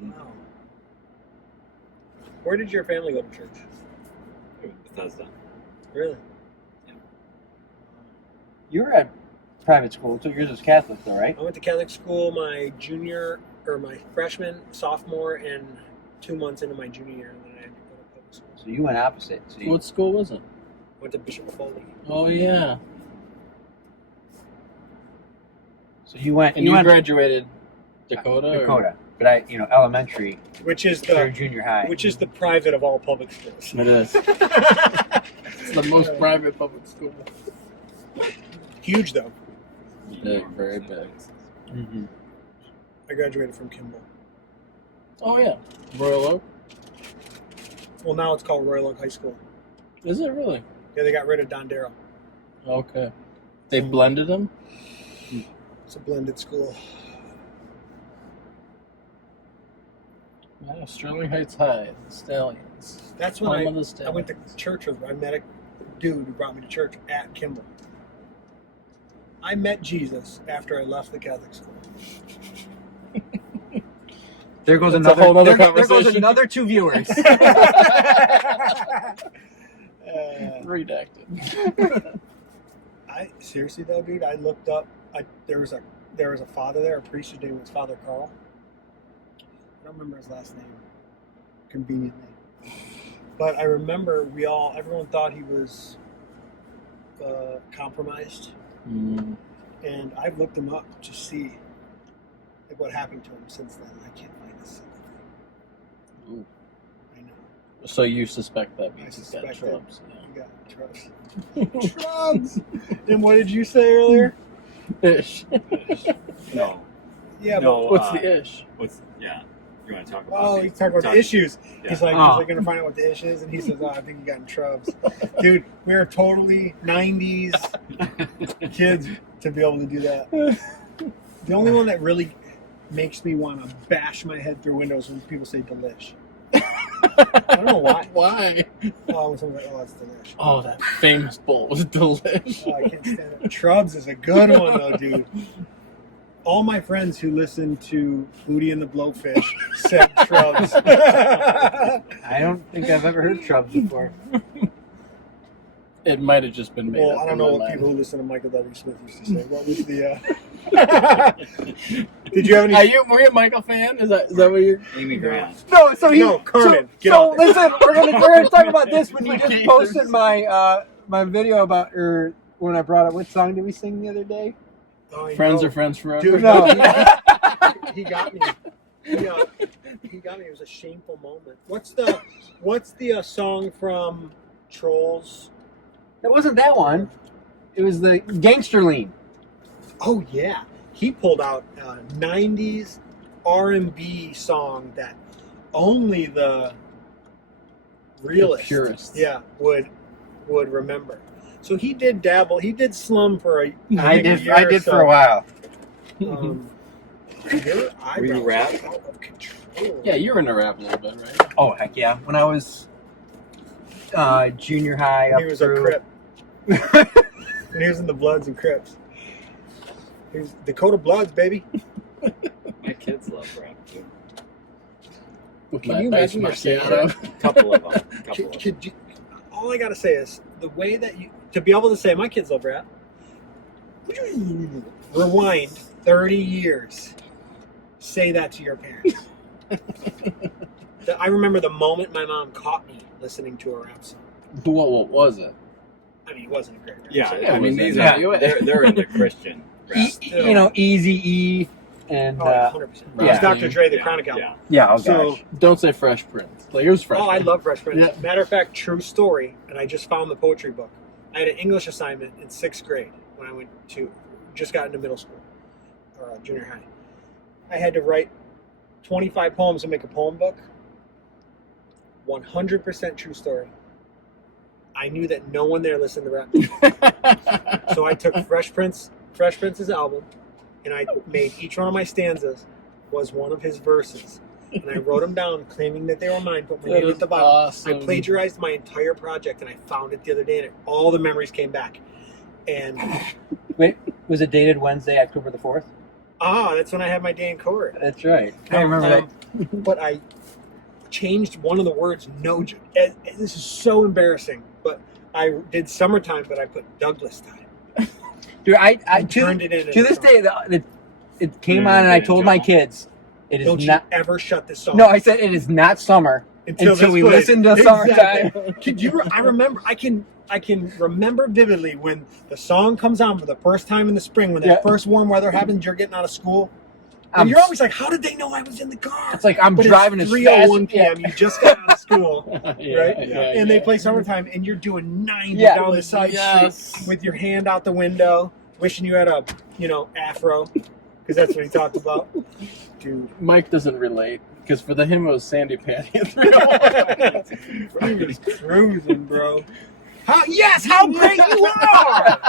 Wow. Where did your family go to church? It was Bethesda. Really? You were at private school, so yours was Catholic, though, right? I went to Catholic school my freshman, sophomore, and 2 months into my junior year, and then I had to go to public school. So you went opposite. So you, What school was it? Went to Bishop Foley. Oh, yeah. so you went. And you graduated Dakota? or- Dakota, but elementary Which is through junior high. which is the private of all public schools. It is. It's the most private public school. Huge though. Big, very big. Mm-hmm. I graduated from Kimball. Oh, yeah. Royal Oak? Well, now it's called Royal Oak High School. Is it really? Yeah, they got rid of Don Darrow. Okay. They blended them? It's a blended school. Yeah, Sterling Heights High, the Stallions. That's when Home of the I Stallions. went to church with. I met a dude who brought me to church at Kimball. I met Jesus after I left the Catholic school. There goes That's a another. whole nother there goes conversation. another 2 viewers. Redacted. I seriously though, dude. I looked up. There was a father there, a priest whose name was Father Carl. I don't remember his last name, conveniently. But I remember everyone thought he was compromised, and I've looked him up to see what happened to him since then. I can't find this. Ooh. I know. So you suspect that I means he's got suspect shrubs. You got trust. Shrubs. And what did you say earlier? Ish. No. Yeah, No. What's the ish? You want to talk about? Oh, he's talking about the issues. Yeah. He's like, Oh. going to find out what the issue is, and he says, "Oh, I think you got in trubs." Dude, we are totally '90s kids to be able to do that. The only one that really makes me want to bash my head through windows when people say "delish." I don't know why. Why? Oh, when someone's like, "Oh, it's delish." Oh, that famous bowl was delicious. Oh, I can't stand it. Trubs is a good one, though, dude. All my friends who listen to Hootie and the Blowfish said Trubs. I don't think I've ever heard Trubs before. It might have just been made Well, up I don't in know my what mind. people who listen to Michael W. Smith used to say. What was the? Did you have any? Were you a Michael fan? Is that what you're? Amy Grant. No, so No, Carmen, get so off this. listen, we're gonna talk about this when you My just gators. posted my my video about when I brought up what song did we sing the other day? Oh, I Friends know. are friends forever. Dude, No. he got me. He got me. It was a shameful moment. What's the song from Trolls? It wasn't that one. It was the Gangster Lean. Oh yeah, he pulled out a '90s R&B song that only the realists, purists. yeah, would remember. So he did dabble. He did slum for a I think a year did or so. for a while. Your eyebrows Were you rap? are out of control. Yeah, you were in a rap a little bit, right? Oh heck yeah! When I was junior high, He up was through a Crip. And he was in the Bloods and Crips. He was Dakota Bloods, baby. My kids love rap too. With Can my you nice imagine your Marciano. Couple of them. Could you, all I gotta say is the way that to be able to say my kids love rap. Rewind 30 years. Say that to your parents. I remember the moment my mom caught me listening to a rap song. What was it? I mean, it wasn't a great rap Yeah, song. I mean, these yeah. are they're into Christian rap. Easy E and Oh, 100%. It was yeah. Dr. Dre, the Yeah, Chronic album. yeah. yeah. Oh So- gosh. Don't say Fresh Prince. Like, it was Fresh Oh, I Prince. love Fresh Prince. Yeah. Matter of fact, true story, and I just found the poetry book. I had an English assignment in 6th grade when I just got into middle school. or junior high. I had to write 25 poems to make a poem book. 100% true story. I knew that no one there listened to rap music. So I took Fresh Prince's album, and I made each one of my stanzas was one of his verses. And I wrote them down, claiming that they were mine, put my name at the bottom. Awesome. I plagiarized my entire project, and I found it the other day, and all the memories came back. And Wait, was it dated Wednesday, October the 4th? that's when I had my day in court. That's right. I remember that. But I changed one of the words. This is so embarrassing. But I did summertime, but I put Douglas time. Dude, I turned it in to this day, it came on, and I told my kids, it is Don't not. you ever shut this off. No, I said it is not summer until this we played. listen to Exactly. Summertime. I remember. I can remember vividly when the song comes on for the first time in the spring, when that first warm weather happens. You're getting out of school, and you're always like, "How did they know I was in the car?" It's like I'm But driving it's as 3:01 fast. p.m. You just got out of school, Yeah, right? yeah, And they yeah. play Summertime, and you're doing 90 Yeah. down the side Yes. street with your hand out the window, wishing you had a afro, because that's what he talked about, dude. Mike doesn't relate because for him it was Sandy Patty. He was cruising, bro. How great you are!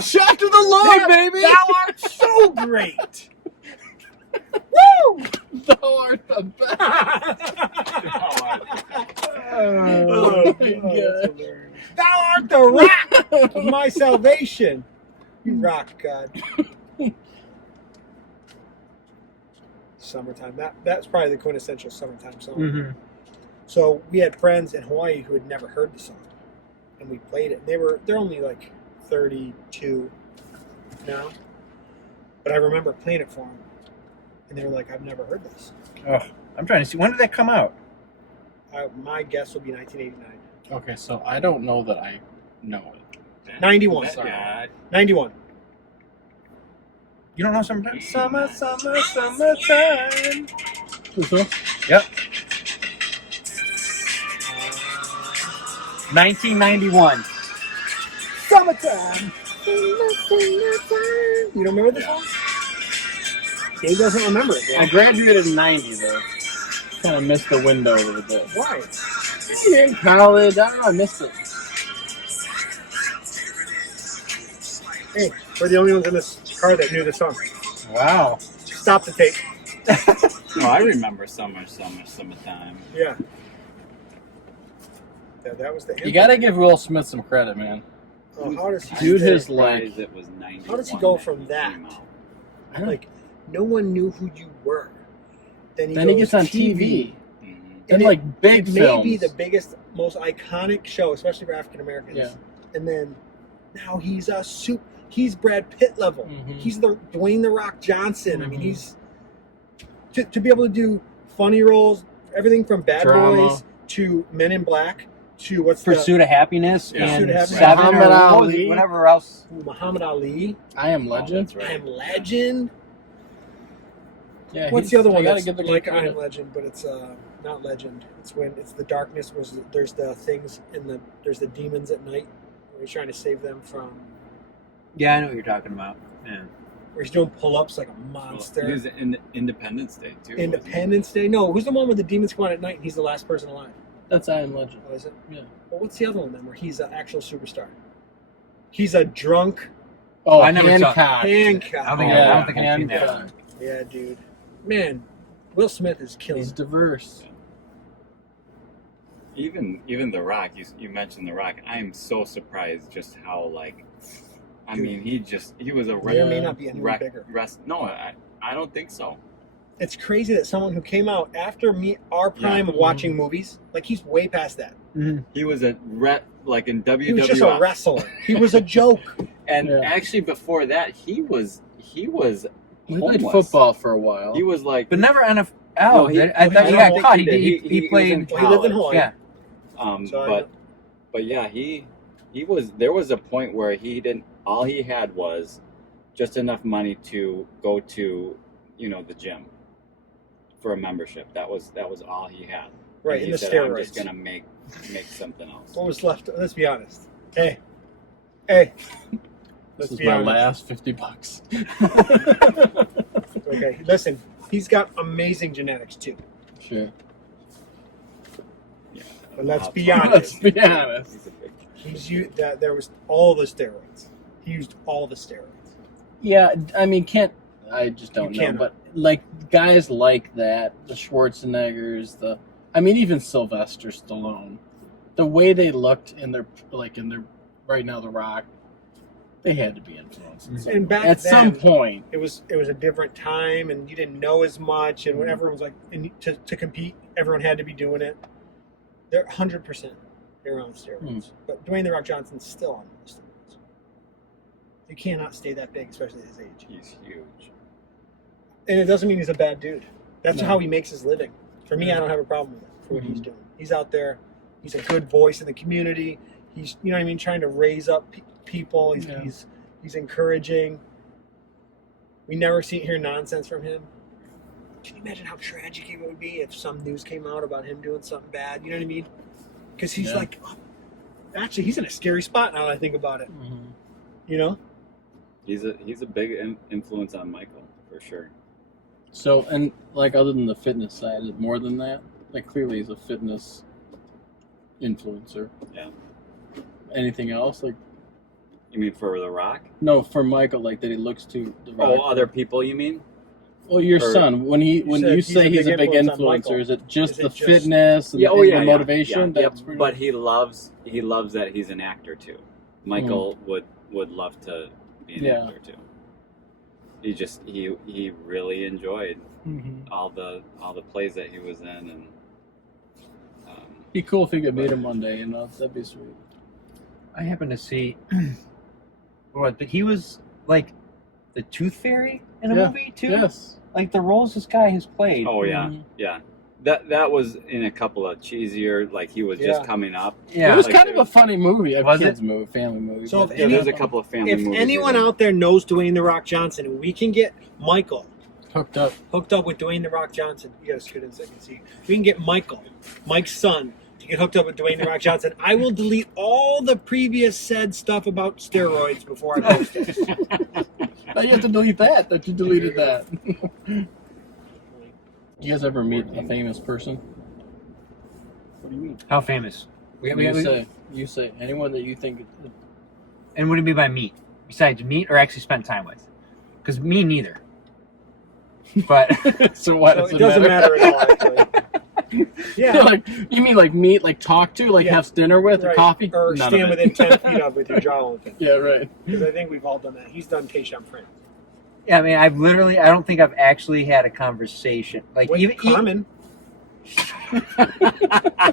Shout to the Lord, baby! Thou art so great! Thou art the best. Oh, my God. God. Thou art the rock of my salvation. You rock, God. Summertime. That's probably the quintessential summertime song. Mm-hmm. So we had friends in Hawaii who had never heard the song, and we played it. They're only like 32 now, but I remember playing it for them, and they were like, "I've never heard this." Oh, I'm trying to see, when did that come out? My guess would be 1989. Okay, so I don't know that I know it. 91. That Sorry. guy. 91. You don't know Summertime? Summertime. So, Yep. 1991. Summertime. You don't remember this song? Dave doesn't remember it. I Bro. graduated in 90 though. Kind of missed the window a little bit. Why? In college, I don't know, I missed it. Hey, we're the only ones in this car that knew the song. Wow. Stop the tape. Oh, I remember summertime. Yeah. Yeah, that was the anthem. You gotta give Will Smith some credit, man. Oh, how does he Dude, stay- his like, It was 91 How does he go from that? came out. I don't, like, no one knew who you were. Then he gets goes on TV. Mhm. And it- like big it films. may be the biggest, most iconic show, especially for African Americans. Yeah. And then now he's he's Brad Pitt level. Mhm. He's the Dwayne the Rock Johnson. I mean, Mhm. he's to be able to do funny roles, everything from Bad Drama. Boys to Men in Black to what's Pursuit of Happiness Yeah. and Pursuit of Happiness. Seven Muhammad or what was Ali. it, whatever else. Muhammad Ali. I Am Oh, Legend. that's right. I Am Legend. Yeah, What's the other one I gotta that's give the like guy I Am credit. Legend, but it's not Legend. It's when it's the darkness. There's the things there's the demons at night. Where he's trying to save them from. Yeah, I know what you're talking about. Yeah. Where he's doing pull-ups like a Well, monster. he was in Independence Day too. Independence Day. No, who's the one where the demons come out at night and he's the last person alive? That's I Am Legend. Oh, is it? Yeah. Well, what's the other one then? Where he's an actual superstar. He's a drunk Oh, I never saw- Hancock. Hancock. I don't think Yeah, I've seen that Hancock. one. Yeah, dude. Man, Will Smith is killing. He's diverse. Even The Rock. You mentioned The Rock. I am so surprised just how like. I Dude. mean, he was a May or may not be anyone bigger. No, I don't think so. It's crazy that someone who came out after our prime of watching movies, like he's way past that. He was like in WWF. He was just a wrestler. He was a joke. And Yeah. actually, before that, he was He played homeless. football for a while. He was like, But never NFL. No, he- I thought he I got don't caught. think he He did. He was played. in Well, he lived in Hawaii. Yeah. So but yeah, he was. There was a point where he didn't. All he had was just enough money to go to, the gym for a membership. That was all he had. Right, And in he the said, steroids. I'm just gonna make something else. What was left? Let's be honest. Hey, This Let's is be my honest. last $50. Okay, listen, he's got amazing genetics too. Sure. Yeah. But let's be Wow. honest. Let's be honest. He's a big He's used that there was all the steroids. He used all the steroids. Yeah, I mean, I just don't You know. cannot. But like guys like that, the Schwarzeneggers, even Sylvester Stallone, the way they looked in their right now, The Rock, they had to be influenced. in some And way. back at some then- point. It was a different time, and you didn't know as much, and when everyone was like, and to compete, everyone had to be doing it. They're 100%. They're on steroids, but Dwayne the Rock Johnson's still on the steroids. You cannot stay that big, especially at his age. He's huge. And it doesn't mean he's a bad dude. That's No. how he makes his living. For me, I don't have a problem with it for what he's doing. He's out there. He's a good voice in the community. He's, you know what I mean, trying to raise up people. He's encouraging. We never hear nonsense from him. Can you imagine how tragic it would be if some news came out about him doing something bad? You know what I mean? Because he's like, actually, he's in a scary spot now that I think about it. Mhm. You know? He's a big influence on Michael for sure. So, and like other than the fitness side, is it more than that? Like clearly he's a fitness influencer. Yeah. Anything else? Like You mean for The Rock? no, for Michael, like that he looks to the Rock. Oh, other people you mean? Well, your or- son, when you said say he's a big influence on Michael. influencer, is it just Is it the just- fitness and Yeah, the motivation? Yeah, That's pretty but he loves that he's an actor too. Michael would love to be an Yeah. actor too. He really enjoyed Mhm. all the plays that he was in, and Be cool if you could meet him one day. That'd be sweet. I happened to see but he was like the Tooth Fairy in a Yeah. movie too. Yes. Like the roles this guy has played. oh yeah, Mhm. yeah. That was in a couple of cheesier, like he was just Yeah. coming up. Yeah. It was like kind of a funny movie, a Was it? kids movie, family movie. So but if Yeah, any- there's a couple of family If movies. anyone out there knows Dwayne the Rock Johnson, and we can get Michael hooked up. hooked up with Dwayne the Rock Johnson, you gotta scoot in so I can see. We can get Mike's son, to get hooked up with Dwayne the Rock Johnson. I will delete all the previous said stuff about steroids before I post it. Now you have to delete that. That you deleted that. You guys ever meet a famous person? What do you mean? How famous? You say anyone that you think. And what do you mean by meet? Besides meet or actually spend time with? Because me neither. But So why So does it doesn't matter at all, actually. Yeah, Like you mean like meet, like talk to, like Yeah. have dinner with, or right. coffee, Or None stand of it. within 10 feet of with your jaw open. Yeah, right. Because I think we've all done that. He's done Tayshaun Prince. yeah, I mean, I don't think I've actually had a conversation. Like Wait, even Carmen.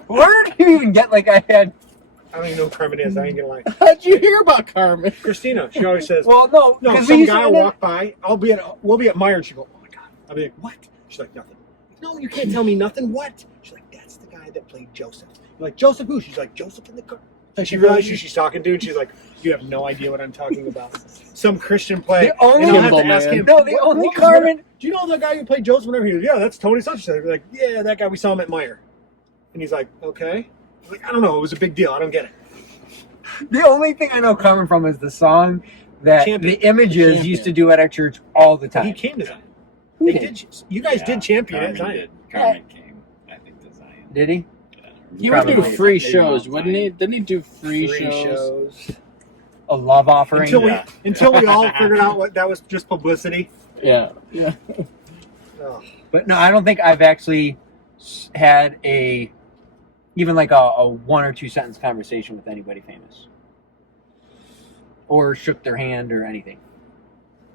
where did you even get like I had? I don't even know who Carmen is. I ain't gonna lie. How'd you hear about Carmen? Christina. She always says, Well, no, "No, 'cause some we guy used will to- walk by. We'll be at Meyer, and she go, oh my god. I'll be like, what? She's like, nothing. No, you can't tell me nothing. What? She's like, that's the guy that played Joseph. I'm like, Joseph who? She's like, Joseph in the car. And she realizes who she's talking to, and she's like, you have no idea what I'm talking about. Some Christian play. The only- and I'll have to Kimball, ask man. him. No, the only was Carmen- that? Do you know the guy who played Joseph? Whenever he goes, yeah, that's Tony such and such. We're like, yeah, that guy. We saw him at Meyer. And he's like, okay. I'm like, I don't know. It was a big deal. I don't get it. The only thing I know Carmen from is the song that Champion. the Images Champion. used to do at our church all the He time. came to Zion. Who They did? did. You guys did champion at Carmen Zion. did. Carmen came, I think, to Zion. Did he? Yeah. He would do Probably. free Maybe shows, Mount wouldn't he? Zion. Didn't he do free shows? A love offering. Until we all figured out what that was just publicity. Yeah, yeah. Oh. But no, I don't think I've actually had even like a 1 or 2 sentence conversation with anybody famous, or shook their hand or anything.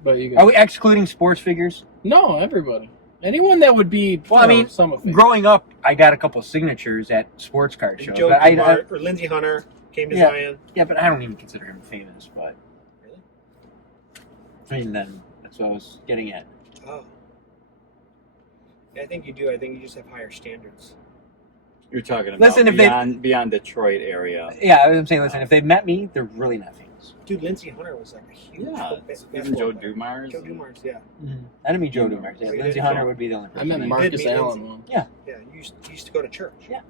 But you Are we excluding sports figures? no, everybody, anyone that would be. Well, I mean, some of it. Growing up, I got a couple signatures at sports card shows. Joe But Dumars or Lindsey Hunter came to Yeah. Zion. yeah, but I don't even consider him famous. But Really? I mean, then that's what I was getting at. Oh. Yeah, I think you do. I think you just have higher standards. You're talking about Listen, if they- beyond Detroit area. Yeah, I'm saying, listen, if they've met me, they're really not famous. Dude, Lindsey Hunter was like a huge Yeah, basketball even Joe player. Dumars. Joe Dumars, yeah. I didn't mean Joe Dumars. Yeah, You Lindsey didn't? Hunter would be the only I person. meant You Marcus did meet Allen. Lindsay. one. Yeah, you used to go to church. Yeah,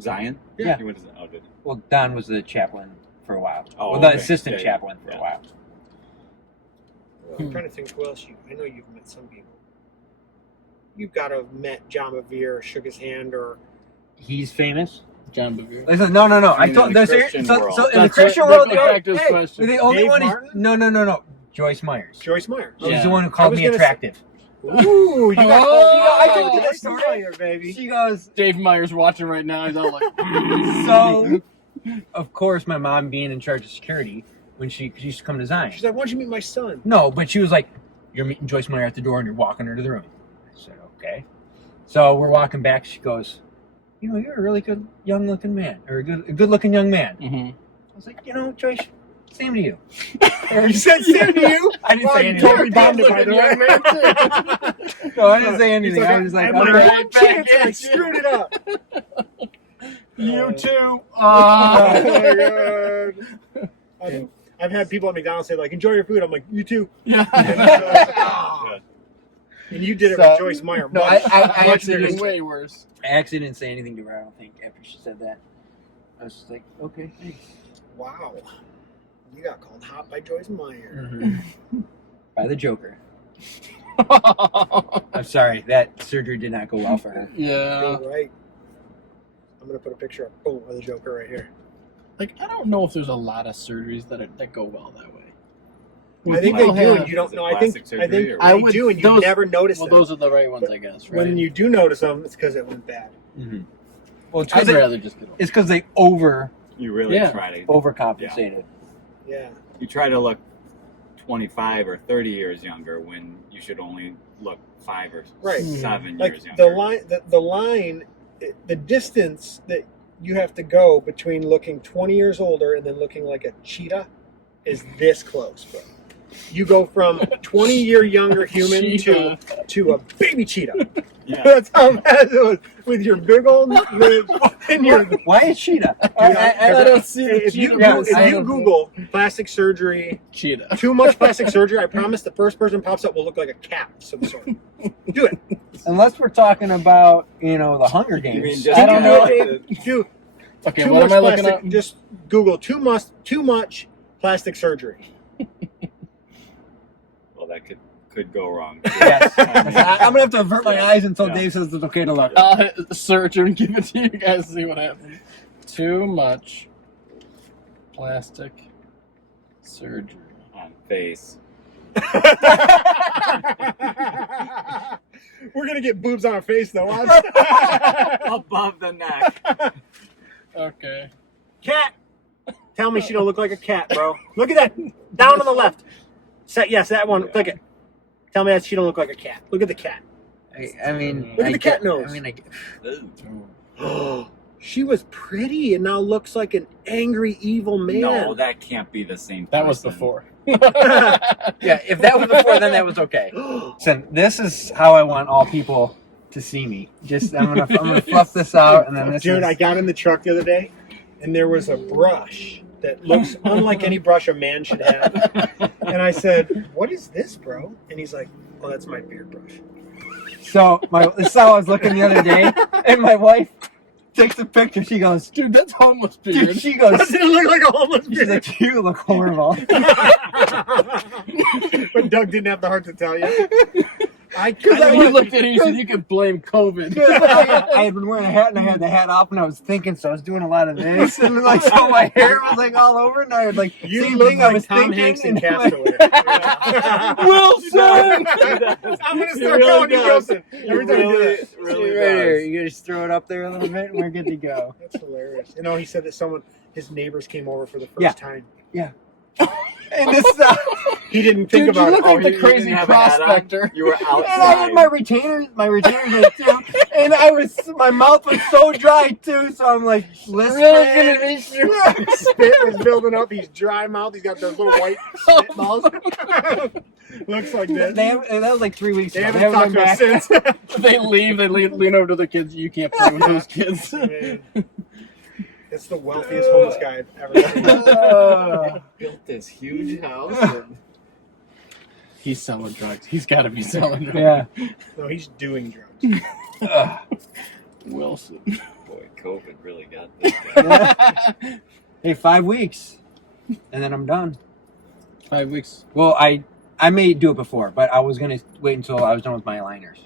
Zion? Yeah. He went to, oh, did well, Don was the chaplain for a while. Oh, well, the okay. assistant Yeah, yeah. chaplain for a Yeah. while. I'm trying to think who else I know you've met some people. You've got to have met John Bevere, shook his hand, or He's famous. John Bevere. Listen, no. I I mean, told in the so, Christian so, world. so in the That's Christian right. world, Let's go back to his hey, question. the only Dave one is Martin? no. Joyce Myers. Joyce Meyer. She's Yeah. the one who I called was me gonna attractive. Ooh, you got Oh, I told you that Joyce story. Meyer, baby. She goes, Dave Meyer's watching right now. He's all like, so, of course, my mom being in charge of security when she used to come to Zion. She's like, why don't you meet my son? No, but she was like, you're meeting Joyce Meyer at the door and you're walking her to the room. I said, okay. So we're walking back. She goes, you know, you're a really good young-looking man, or a good-looking young man. mm-hmm. I was like, you know, Joyce, same to you. You said same to you? I didn't say anything. Totally bombed it, by the way. No, I didn't say anything. I was just like, I had my okay. one chance and I screwed it up. You too. Oh my god. I've had people at McDonald's say like, "Enjoy your food." I'm like, "You too." Yeah. And you did it So- with Joyce Meyer. No, I actually bigger. didn't- way worse. I actually didn't say anything to her, I don't think, after she said that. I was just like, okay, thanks. Wow. You got called hot by Joyce Meyer. By the Joker. I'm sorry, that surgery did not go well for her. Yeah. You're right. I'm gonna put a picture up. Boom, of the Joker right here. Like, I don't know if there's a lot of surgeries that go well that way. I think they People do, have- and you don't Is it know. I think plastic surgery or I they would- do, and you those- never notice Well, them. those are the right ones, I guess, right? When you do notice them, it's because it went bad. Mm-hmm. Well, it's I'd because rather just get it's 'cause they overcompensated. You really Yeah. try to Yeah. you try to look 25 or 30 years younger when you should only look 5 or Right. 7 Like years the younger. line, the distance that you have to go between looking 20 years older and then looking like a cheetah is this close, bro. You go from 20-year younger human Cheetah. to a baby cheetah. Yeah. That's how bad it was with your big old lips and your. Why is cheetah? I don't see the If you, cheetah. Yeah, if I you don't- Google plastic surgery, Cheetah. too much plastic surgery, I promise the first person pops up will look like a cat of some sort. Do it. Unless we're talking about, the Hunger You Games. mean just I don't do know. it, Dude, Okay, too what much am I looking plastic. up? Just Google too much plastic surgery. Well, that could go wrong. Yes. I'm gonna have to avert my eyes until Yeah. Dave says it's okay to look. I'll hit search and give it to you guys to see what happens. Too much plastic surgery. On face. We're gonna get boobs on our face though. Above the neck. Okay. Cat. Tell me she don't look like a cat, bro. Look at that. Down on the left. Yes, that one. Click it. Tell me that she don't look like a cat. Look at the cat. I mean, Look at I the cat get- nose. I mean, Ooh. She was pretty and now looks like an angry, evil man. No, that can't be the same person. That was before. yeah, if that was before, then that was okay. Listen, this is how I want all people to see me. Just I'm gonna fluff this out, and then this Dude, is. I got in the truck the other day, and there was a brush that looks unlike any brush a man should have. And I said, "What is this, bro?" And he's like, "Oh, that's my beard brush." So this is how I was looking the other day, and my wife takes a picture. She goes, Dude, that's homeless beard. dude, she goes, Doesn't it look like a homeless she's beard? like, you look horrible. But Doug didn't have the heart to tell you. I You looked at it and you said you could blame COVID. I had been wearing a hat and I had the hat off and I was thinking, so I was doing a lot of this and like so my hair was like all over and I had like You same look thing I like was Tom thinking Hanks in and Castaway. Wilson! I'm gonna He start really calling you does. Wilson every time you do really, it. really right here. does. You just throw it up there a little bit and we're good to go. That's hilarious. You know, he said that his neighbors came over for the first Yeah. time. time. And this He didn't think Dude, you about look it. like the you crazy didn't have a hat on? prospector. You were and I outside. had my retainers like too, and my mouth was so dry too, so I'm like, listening. Really gonna be Spit was building up. He's dry mouth. He's got those little white spit balls. Looks like this. That was like 3 weeks They ago. haven't talked to us since. They lean over to the kids. You can't play with those kids. Man. It's the wealthiest homeless guy I've ever seen. built this huge house. And He's selling drugs. He's got to be selling drugs. Yeah. No, he's doing drugs. Wilson. boy, COVID really got this guy. Hey, 5 weeks, and then I'm done. 5 weeks. Well, I I may do it before, but I was gonna wait until I was done with my liners.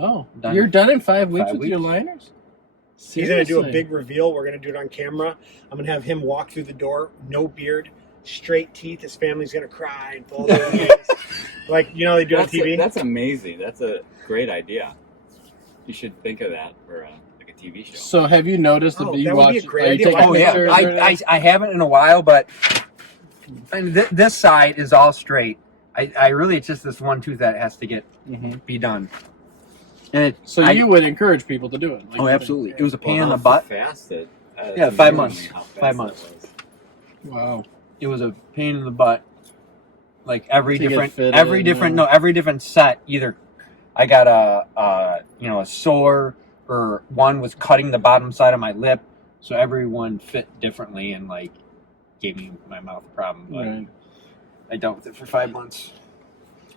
Oh, Done. you're done in 5 weeks 5 with your weeks. liners? He's going to do a Seriously? big reveal. We're going to do it on camera. I'm going to have him walk through the door, no beard, straight teeth. His family's going to cry and pull their knees. Like, you know, they do on TV. That's amazing. That's a great idea. You should think of that for like a TV show. So have you noticed Oh, that you that would watch? be a great are you idea. taking Oh yeah, pictures or anything? I haven't in a while, but and this side is all straight. I really, it's just this one tooth that has to get Mhm. be done. And So you would encourage people to do it? Like, oh, absolutely. It was a pain in Well, the butt. Fast it. Yeah, 5 months. 5 months. Wow. It was a pain in the butt. Like every To get different, fitted, every different set. Either I got a sore, or one was cutting the bottom side of my lip, so everyone fit differently and like gave me my mouth a problem. But Right. I dealt with it for 5 months.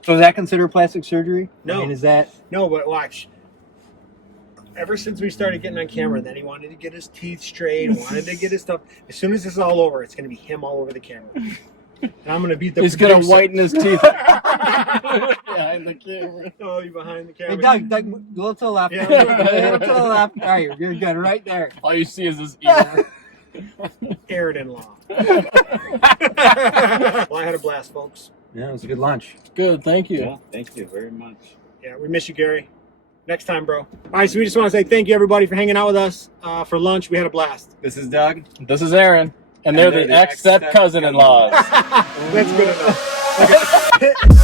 So is that considered plastic surgery? No. I mean, is that? No, but watch. Ever since we started getting on camera, then he wanted to get his teeth straight, wanted to get his stuff. As soon as this is all over, it's going to be him all over the camera. And I'm going to be the He's gonna producer. whiten his teeth behind the camera. Oh, you behind the Hey, camera. Doug, go to the left. Yeah. Go to the left. All right, you're good right there. All you see is his ear. Aaron-in-law. Well, I had a blast, folks. Yeah, it was a good lunch. Good, thank you. Yeah, thank you very much. Yeah, we miss you, Gary. Next time, bro. All right, so we just want to say thank you, everybody, for hanging out with us for lunch. We had a blast. This is Doug. This is Aaron, and they're the the ex-step cousin-in-laws. That's good enough.